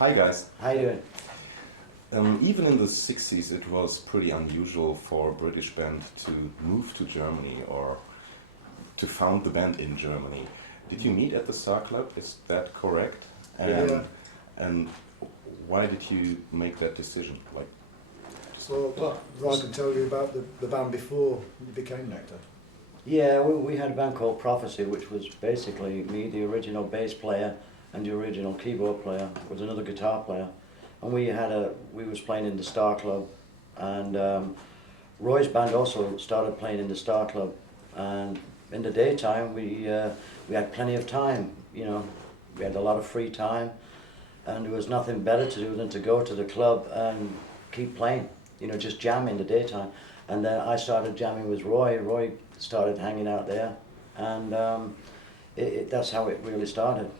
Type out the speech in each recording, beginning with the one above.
Hi guys. How you doing? Even in the 60s it was pretty unusual for a British band to move to Germany or to found the band in Germany. Did you meet at the Star Club? Is that correct? Yeah. And why did you make that decision? Well, Ryan can tell you about the band before you became Nektar. Yeah, we had a band called Prophecy, which was basically me, the original bass player, and the original keyboard player, with another guitar player. And we was playing in the Star Club, and Roye's band also started playing in the Star Club. And in the daytime, we had plenty of time. We had a lot of free time, and there was nothing better to do than to go to the club and keep playing. Just jam in the daytime. And then I started jamming with Roye. Roye started hanging out there, and that's how it really started.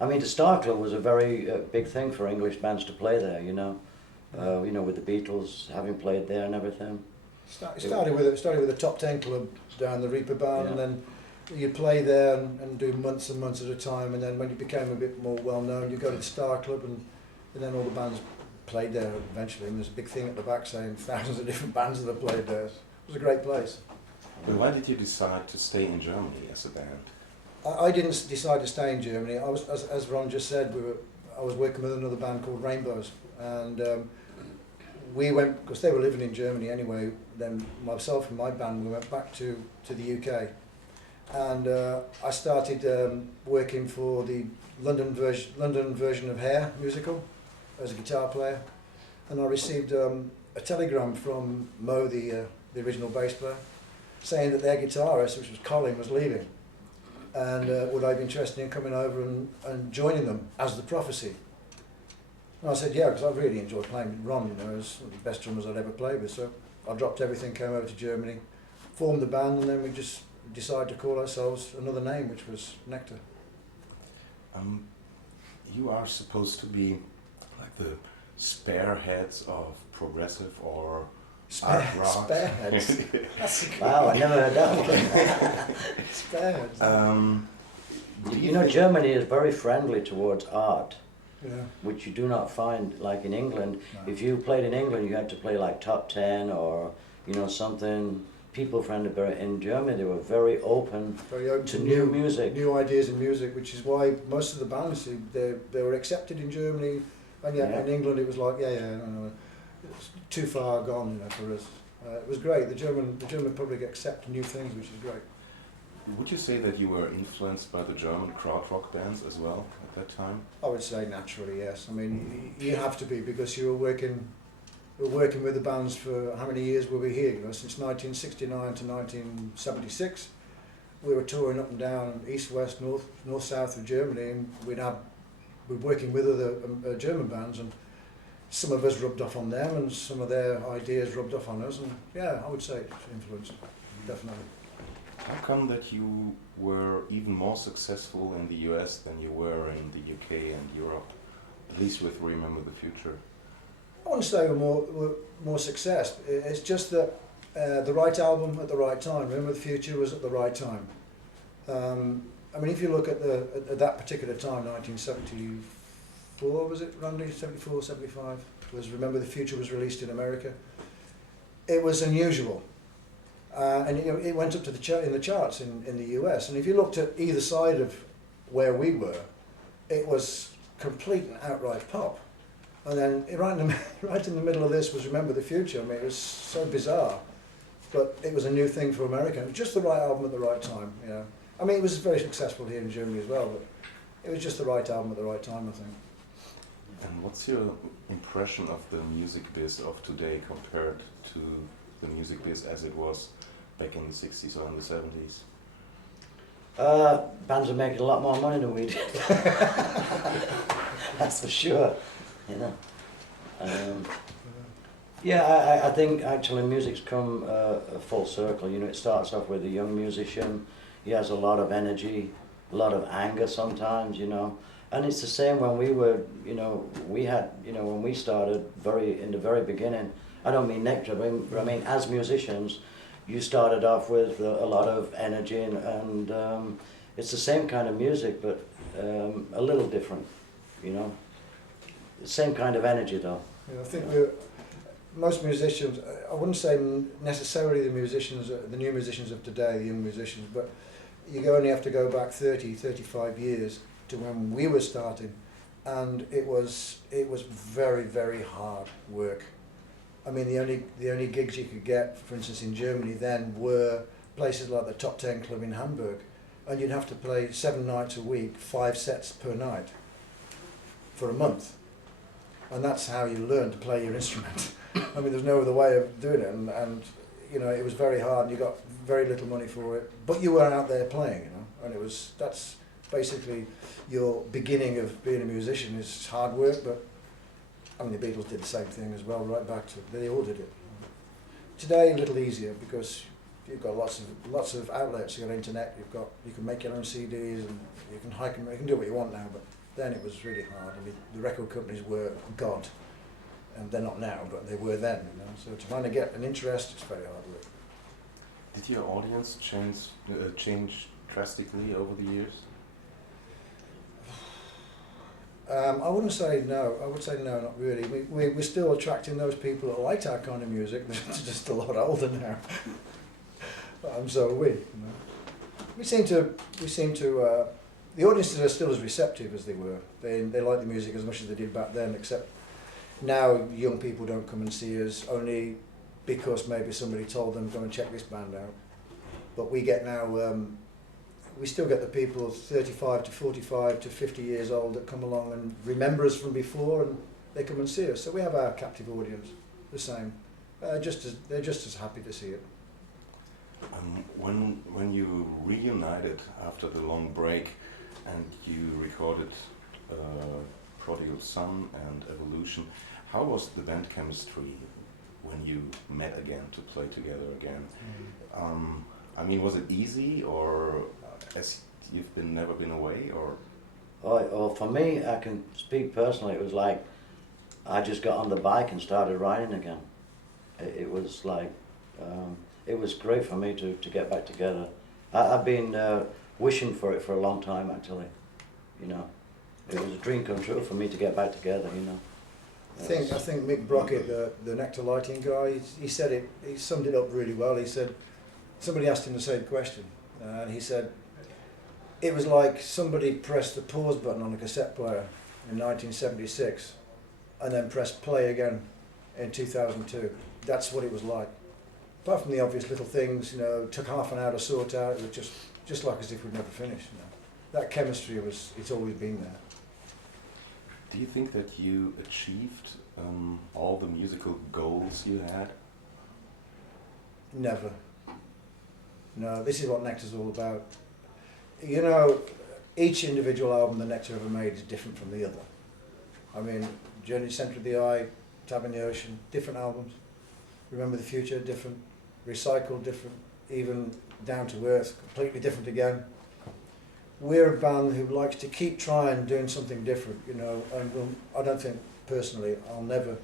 But the Star Club was a very big thing for English bands to play there. With the Beatles having played there and everything. It started with a top 10 club down the Reeperbahn, and then you'd play there and do months and months at a time. And then when you became a bit more well known, you go to the Star Club, and then all the bands played there eventually. And there's a big thing at the back saying thousands of different bands that have played there. It was a great place. But why did you decide to stay in Germany as a band? I didn't decide to stay in Germany. I was, as Ron just said, I was working with another band called Rainbows, and we went, because they were living in Germany anyway. Then myself and my band, we went back to the UK, and I started working for the London version of Hair musical as a guitar player, and I received a telegram from Mo, the original bass player, saying that their guitarist, which was Colin, was leaving, and would I be interested in coming over and joining them as the Prophecy. And I said yeah, because I really enjoyed playing with Ron. He was one of the best drummers I'd ever played with. So I dropped everything, came over to Germany, formed the band, and then we just decided to call ourselves another name, which was Nektar. You are supposed to be like the spearheads of progressive or art rock. Spareheads. Wow, I never heard that one. Spareheads. Germany is very friendly towards art, Yeah. which you do not find like in England. No. If you played in England, you had to play like top 10 or something people friendly. But in Germany, they were very open to new music, new ideas in music, which is why most of the bands they were accepted in Germany, and yet in England it was like no, it's too far gone for us. It was great. The German public accept new things, which is great. Would you say that you were influenced by the German krautrock bands as well at that time? I would say naturally, yes. I mean, you have to be, because you were working with the bands for how many years were we here? Since 1969 to 1976, we were touring up and down, east, west, north, south of Germany, and we're working with other German bands, and some of us rubbed off on them, and some of their ideas rubbed off on us, and I would say it's influenced, definitely. How come that you were even more successful in the US than you were in the UK and Europe, at least with Remember the Future? I wouldn't say we're more success. It's just that the right album at the right time. Remember the Future was at the right time. If you look at that particular time, 1974, was it, Randy? 74, 75? Was Remember the Future was released in America. It was unusual. And it went up to in the charts in the US. And if you looked at either side of where we were, it was complete and outright pop. And then right in the middle of this was Remember the Future. I mean, it was so bizarre, but it was a new thing for America. It was just the right album at the right time. It was very successful here in Germany as well, but it was just the right album at the right time, I think. And what's your impression of the music biz of today compared to the music biz as it was back in the 60s or in the 70s? Bands are making a lot more money than we did. That's for sure. I think actually music's come full circle. It starts off with a young musician. He has a lot of energy, a lot of anger sometimes, and it's the same when we were, we had, when we started in the very beginning. I don't mean Nektar, but I mean as musicians, you started off with a lot of energy, and it's the same kind of music, but a little different. you know. Same kind of energy though. You know, I think most musicians, I wouldn't say necessarily the musicians, the new musicians of today, the young musicians, but you only have to go back 30, 35 years to when we were starting, and it was very, very hard work. I mean, the only gigs you could get, for instance, in Germany then were places like the Top 10 Club in Hamburg, and you'd have to play 7 nights a week, 5 sets per night for a month. And that's how you learn to play your instrument. I mean, there's no other way of doing it, and you know, it was very hard, and you got very little money for it, but you were out there playing, you know, and that's basically your beginning of being a musician. Is hard work, but I mean, the Beatles did the same thing as well, right back to, they all did it. Today, a little easier, because you've got lots of outlets. You've got internet, you can make your own CDs, and you can hike and you can do what you want now, but then it was really hard. I mean, the record companies were God, and they're not now, but they were then, you know. So to trying to get an interest, it's very hard work. Did your audience change drastically over the years? I wouldn't say no. I would say no, not really. We're still attracting those people that liked our kind of music. They're just a lot older now. And so are we. You know. We seem to. The audiences are still as receptive as they were. They like the music as much as they did back then. Except now, young people don't come and see us only because maybe somebody told them, go and check this band out. But we get now. We still get the people 35 to 45 to 50 years old that come along and remember us from before, and they come and see us. So we have our captive audience, the same. They're just as happy to see it. When you reunited after the long break and you recorded Prodigal Son and Evolution, how was the band chemistry when you met again to play together again? I mean, was it easy, or as you've never been away, or? Oh, for me, I can speak personally. It was like I just got on the bike and started riding again. It was like it was great for me to get back together. I've been wishing for it for a long time, actually. You know, it was a dream come true for me to get back together. You know. I think Mick Brockett, the Nektar lighting guy, he said it. He summed it up really well. He said somebody asked him the same question, and he said it was like somebody pressed the pause button on a cassette player in 1976, and then pressed play again in 2002. That's what it was like. Apart from the obvious little things, you know, it took half an hour to sort out. It was just like as if we'd never finished. You know. That chemistry it's always been there. Do you think that you achieved all the musical goals you had? Never. No, this is what Nektar's all about. You know, each individual album that Nektar ever made is different from the other. I mean, Journey to the Centre of the Eye, Tab in the Ocean, different albums. Remember the Future, different. Recycled, different. Even Down to Earth, completely different again. We're a band who likes to keep trying doing something different, you know, and I don't think, personally, I'll never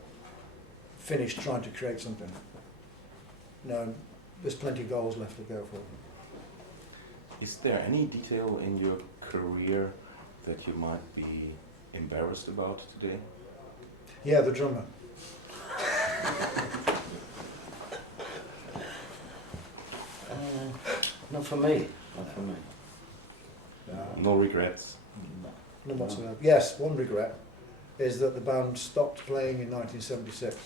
finish trying to create something. No, there's plenty of goals left to go for. Is there any detail in your career that you might be embarrassed about today? Yeah, the drummer. Not for me. Not for me. No regrets? None whatsoever. Yes, one regret is that the band stopped playing in 1976.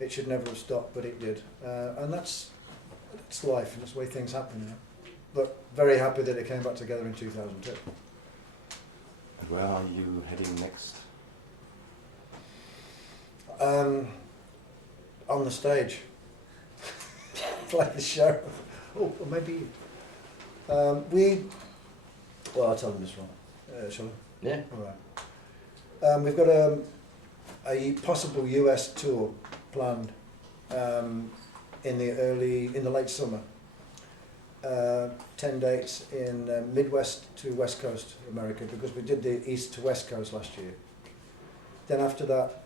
It should never have stopped, but it did. And that's life, and that's the way things happen, you know. But very happy that it came back together in 2002. And where are you heading next? On the stage. Like the show. Oh, or maybe. Well, I'll tell them this one. Shall I? Yeah. All right. We've got a possible US tour planned in the late summer. 10 dates in Midwest to West Coast America, because we did the East to West Coast last year. Then after that,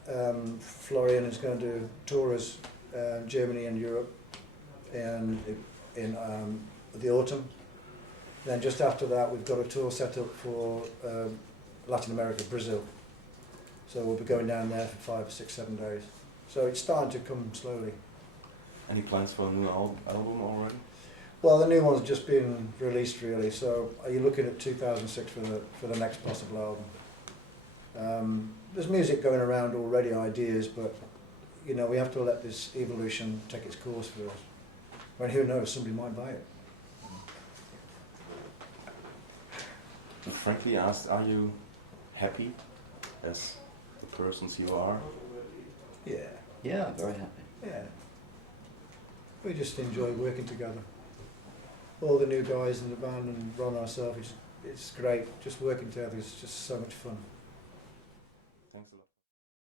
Florian is going to tour us Germany and Europe in the autumn. Then just after that, we've got a tour set up for Latin America, Brazil. So we'll be going down there for 5, 6, 7 days. So it's starting to come slowly. Any plans for a new album already? Well, the new one's just been released really, so are you looking at 2006 for the next possible album? There's music going around already, ideas, but you know, we have to let this evolution take its course for us. Well, who knows, somebody might buy it. Frankly asked, are you happy as the persons you are? Yeah, Yeah, very happy. yeah. We just enjoy working together. All the new guys in the band and Ron ourselves, it's great. Just working together is just so much fun.